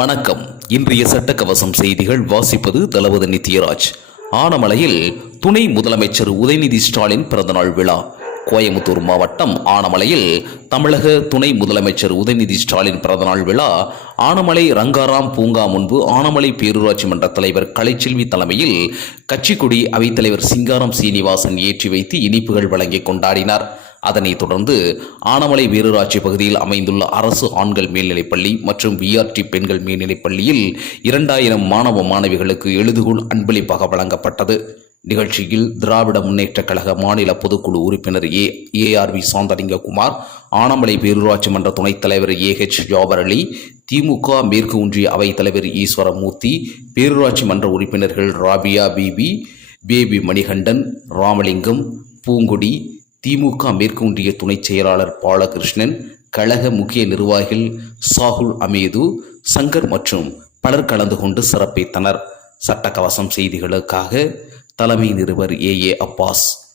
வணக்கம். இன்றைய சட்டக்கவசம் செய்திகள் வாசிப்பது தளபதி நித்யராஜ். ஆனமலையில் துணை முதலமைச்சர் உதயநிதி ஸ்டாலின் பிறந்தநாள் விழா. கோயமுத்தூர் மாவட்டம் ஆனமலையில் தமிழக துணை முதலமைச்சர் உதயநிதி ஸ்டாலின் பிறந்தநாள் விழா ஆனமலை ரங்காராம் பூங்கா முன்பு ஆனமலை பேரூராட்சி மன்ற தலைவர் கலைச்செல்வி தலைமையில் கட்சிக்கொடி அவைத்தலைவர் சிங்காரம் சீனிவாசன் ஏற்றி வைத்து இனிப்புகள் வழங்கி கொண்டாடினார். அதனைத் தொடர்ந்து ஆனமலை பேரூராட்சி பகுதியில் அமைந்துள்ள அரசு ஆண்கள் மேல்நிலைப்பள்ளி மற்றும் விஆர்டி பெண்கள் மேல்நிலைப்பள்ளியில் 2000 மாணவ மாணவிகளுக்கு எழுதுகோள் அன்பளிப்பாக வழங்கப்பட்டது. நிகழ்ச்சியில் திராவிட முன்னேற்றக் கழக மாநில பொதுக்குழு உறுப்பினர் ஏஆர்வி சாந்தலிங்ககுமார், ஆனமலை பேரூராட்சி மன்ற துணைத் தலைவர் ஏஹெச் ஜாபர் அலி, திமுக மேற்கு ஒன்றிய அவைத்தலைவர் ஈஸ்வரமூர்த்தி, பேரூராட்சி மன்ற உறுப்பினர்கள் ராபியா பிபி, பேபி மணிகண்டன், ராமலிங்கம், பூங்கொடி, திமுக மேற்கு ஒன்றிய துணைச் செயலாளர் பாலகிருஷ்ணன், கழக முக்கிய நிர்வாகிகள் சாகுல் அமீது, சங்கர் மற்றும் பலர் கலந்து கொண்டு சிறப்பித்தனர். சட்டக்கவசம் செய்திகளுக்காக தலைமை நிருபர் ஏ அப்பாஸ்.